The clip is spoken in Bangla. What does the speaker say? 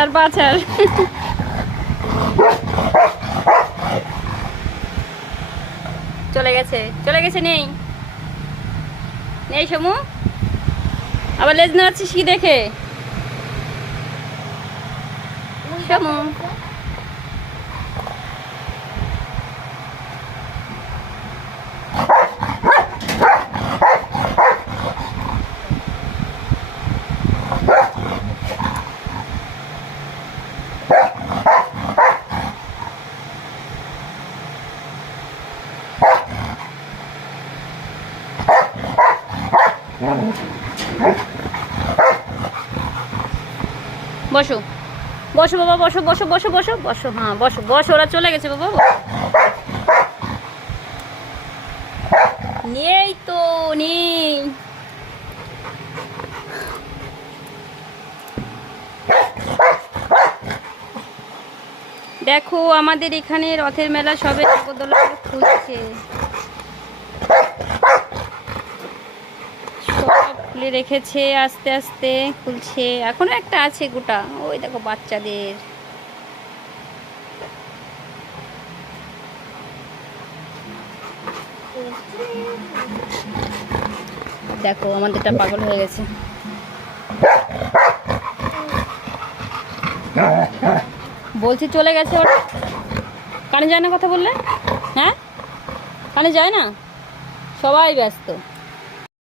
পাছাড় পাছাড়। চলে গেছে চলে গেছে। নেই নেই সমু, আবার লেজ নাড়ছিস কি দেখে সমু? বসো বসো বাবা, বসো বসো বসো বসো বসো। হ্যাঁ বসো বসো, ওরা চলে গেছে বাবা। নেই তো, নেই। দেখো আমাদের এখানে রথের মেলা সবে নাগরদোলা খুলছে, সব খুলে রেখেছে, আস্তে আস্তে খুলছে। এখনো একটা আছে গোটা, ওই দেখো বাচ্চাদের। দেখো আমাদেরটা পাগল হয়ে গেছে। বলছি চলে গেছে ওরা। কানে যায় না কথা বললে? হ্যাঁ কানে যায় না, সবাই ব্যস্ত।